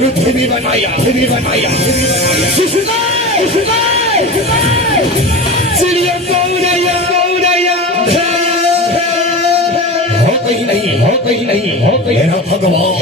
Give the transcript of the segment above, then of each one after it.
पृथ्वी बनाया चिड़िया हो कहीं नहीं मेरा भगवान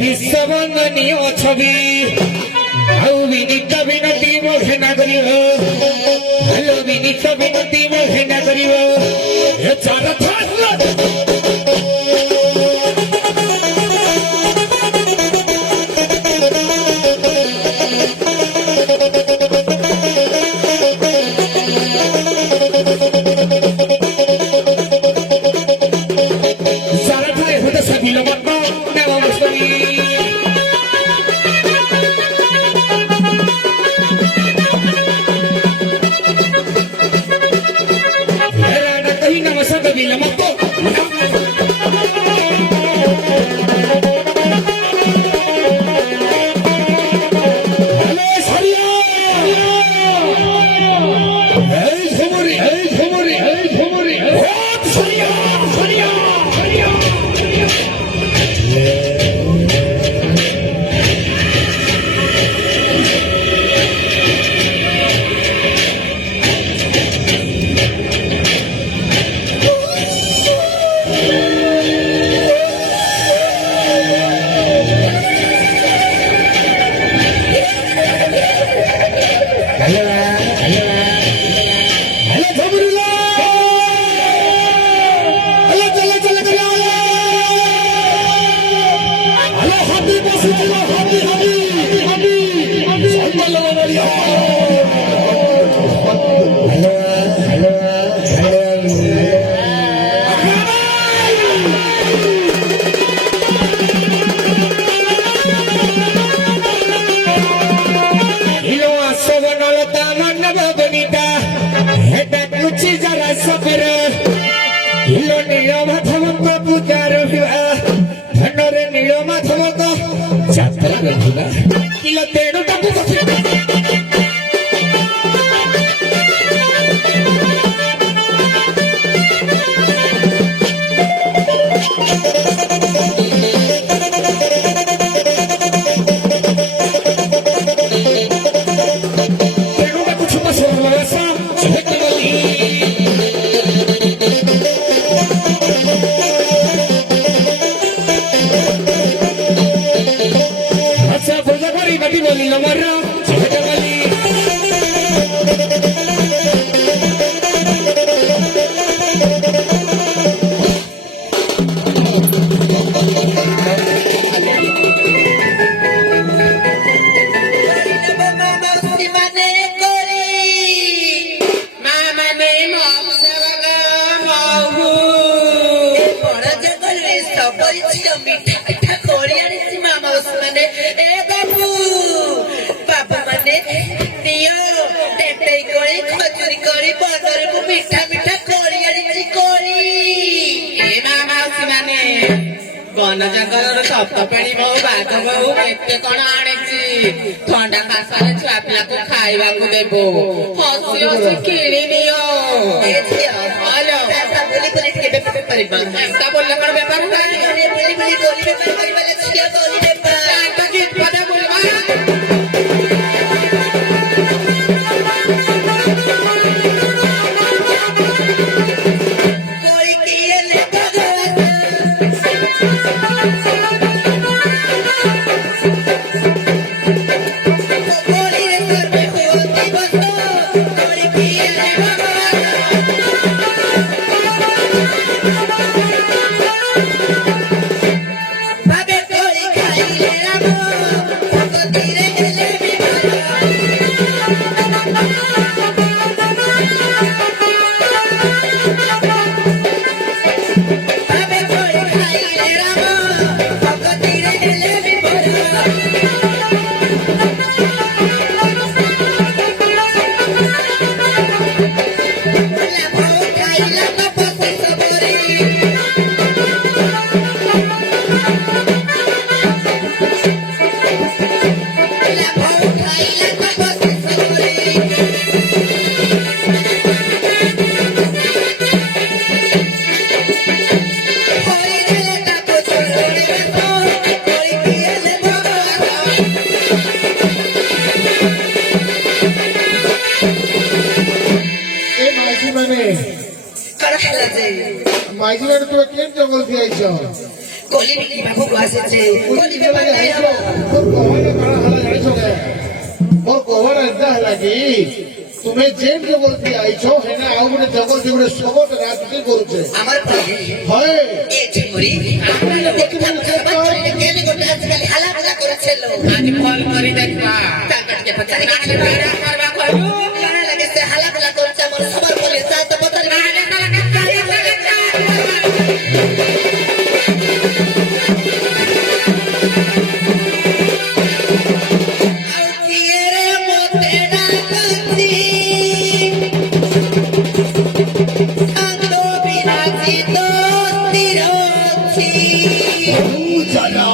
विश्ववंदनीय छवि विनीत विनती मोघना करिव हेलो विनीत विनती मोघना करिव ये चार ଝିଅ ମିଠା ମିଠା କରି ଆଣିଛି ମା ମାଉସୀ ମାନେ ଏ ବାବୁ ବାବା ମାନେ ନିଅ ଟେଟେଇ କରି ଖଜୁରୀ କରି ବନରକୁ ମିଠା ମିଠା କରି ଆଣିଛି କରି ଏ ମା ମାଉସୀ ମାନେ ବନ ଜଙ୍ଗଲରୁ ସପ୍ତ ପାଣି ବହୁ ବାଘ ବହୁ କେତେ କଣ ଆଣିଛି ଥଣ୍ଡା କାଶରେ ଛୁଆ ପିଲାକୁ ଖାଇବାକୁ ଦେବୁ ହସି ହସି କିଣି ନିଅ ଏ ଝିଅ ହଲୋ ବୁଲି ବୁଲି ଟିକେ ବେପାର କରିବା ଏକା ବୋଲେ କଣ ବେପାର ନାହିଁ ବୁଲି ବୁଲି ଗୋଲି ବେପାର କରିବା ଝିଅ ଗୋଲି ବେପାର ଗୀତ ପଦା ବୋଲବା ଗୋଳି କିଏ ଲେଖା ଗୋଳିରେ ସର୍ବେ ହୋତି ବସ ଗୋଳି କିଏ ଲେଖା ଭାବେ ଗୋଳି ଖାଇଲେ ରାମ ଭଗତିରେ ହେଲେ ବିଭର ଭାବେ ଗୋଳି ଖାଇଲେ ରାମ ଭଗତିରେ ହେଲେ ବିଭର ଲାଭ ଖାଇଲା ବାପ ଶେଷ କରି ଲାଭ ଖାଇଲା ବାପ ଶେଷ କରି ହରିଦେଲେ ତାକୁ ଚୋରରେ ବେଶ କରି ଦିଏଲେ ଭଗବାନ ए माइजी माने କଣ ହେଲା ଯେ माइजी माने तुम केम जंगल थी आइछो ଗୋଲି ବିକିବାକୁ ଆସିছে ଗୋଲି ବେପାର आइछो ନାହିଁ तो कोहरे बड़ा हला जाइछो के और कोहरा इतना हला की तुम्हें जेम जंगल थी आइछो है ना आउ गुटे जंगल थी गुटे सबत राजनीति करूछे আমার পরে हाय এ ঝিমুরি আমরা লোক কেলে গোটা আজকাল হালা হালা করেছিল আজ ফোন করে দেখবা তাকে পচারি কাছে বেড়া করবা কইবু কানা লাগে সে হালা হালা করছে আমার সবার বলে যা তো পচারি আর কিয়ে রে মতে ডাকছি কান্দো বিরাজি তো স্থির আছি जाना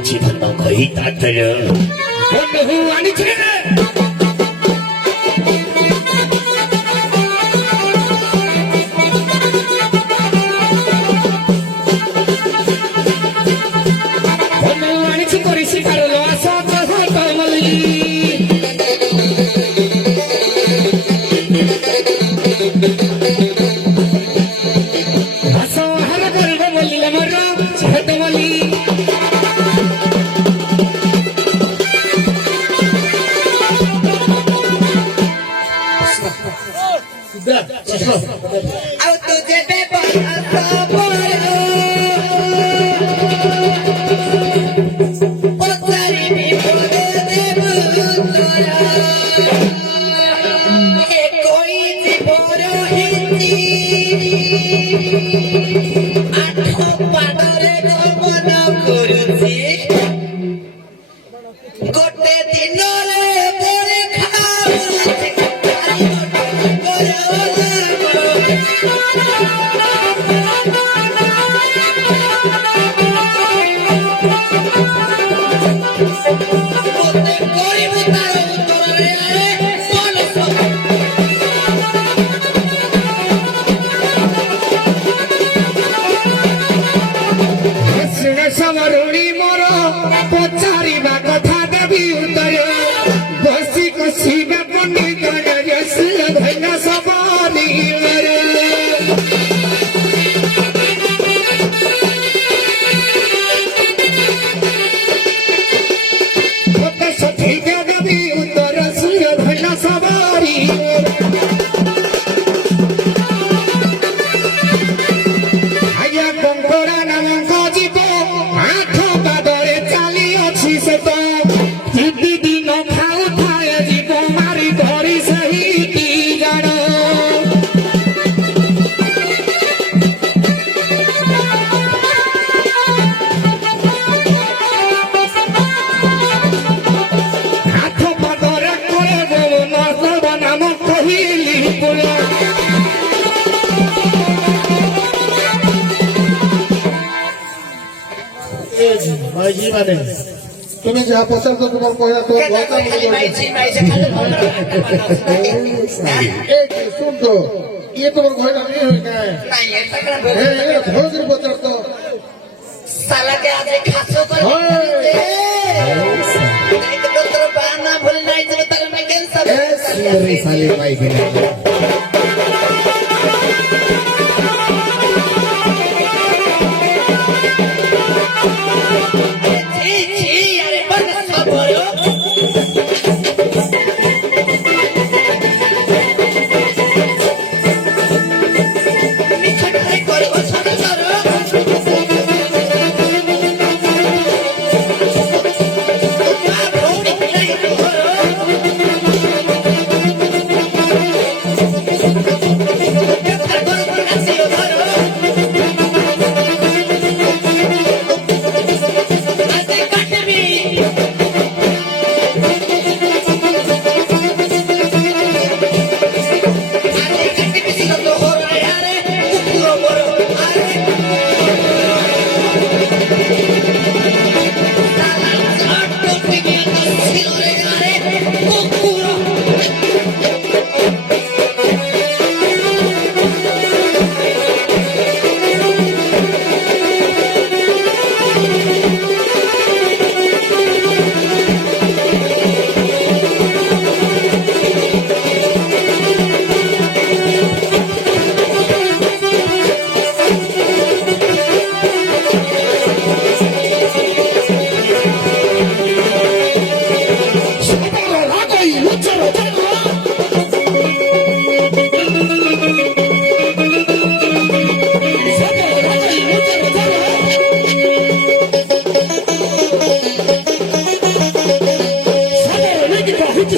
ଅଛି ଧନ କହି ତାତର ବନ୍ଧୁ ଆଣିଥିଲେ ବନ୍ଧୁ ଆଣିଛି କରି ଶିକାର ଆଶା କହ ତମଲି ଆଉ ତୁ ଯେବେ ବନସ ପଚାରିବି ପରେ ଦେବୁ ତୋର ଏ କହିଛି ବର ହେଇଛି ଆଠ ପାଦରେ ଗମନ କରୁଛି ଗୋଟେ ଦିନରେ ବଳି ଖାଉଛି କରିବୁ ତାର ଉତ୍ତରରେ ଶୁଣ ସମରୁଣୀ ମୋର ପଚାରିବା କଥା ଦେବି ଉତ୍ତର ବସି କଷିବା ପଣ୍ଡିତ ଧୈନ ସବରୀ ସଠିକ ଦେବି ଉତ୍ତର ସୁର ଧୈନ ସବରୀ ଆଜ୍ଞା କଙ୍କଡ଼ା ନାମକ ଯିବ ଆଠ ପାଦରେ ଚାଲି ଅଛି ସେ ତ ତିନି ଦିନ ଖାଉଥାଏ ଯିବ ମାରି ଧରି ସେହି ଜଣ ଆଠ ପାଦରେ କଳେ ନାମ କହିଲି ପୁରା মাইজি মানে তুমি যাহা পছন্দ করো তোমার কইরা তো ଖାଲି ମାଇଛି ମାଇଛି ଖାଲି শুন তো ইয়ে তোমার কইরা নেই হয় না ভালো করে পছন্দ তো সালাকে আগে খাসো করে তোর বানা ভুলে নাই যে তার মে কেন সব সালে পাই গেলে ছি ছি আরে বনস বড় মিছট করে ছোট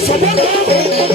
Sabor,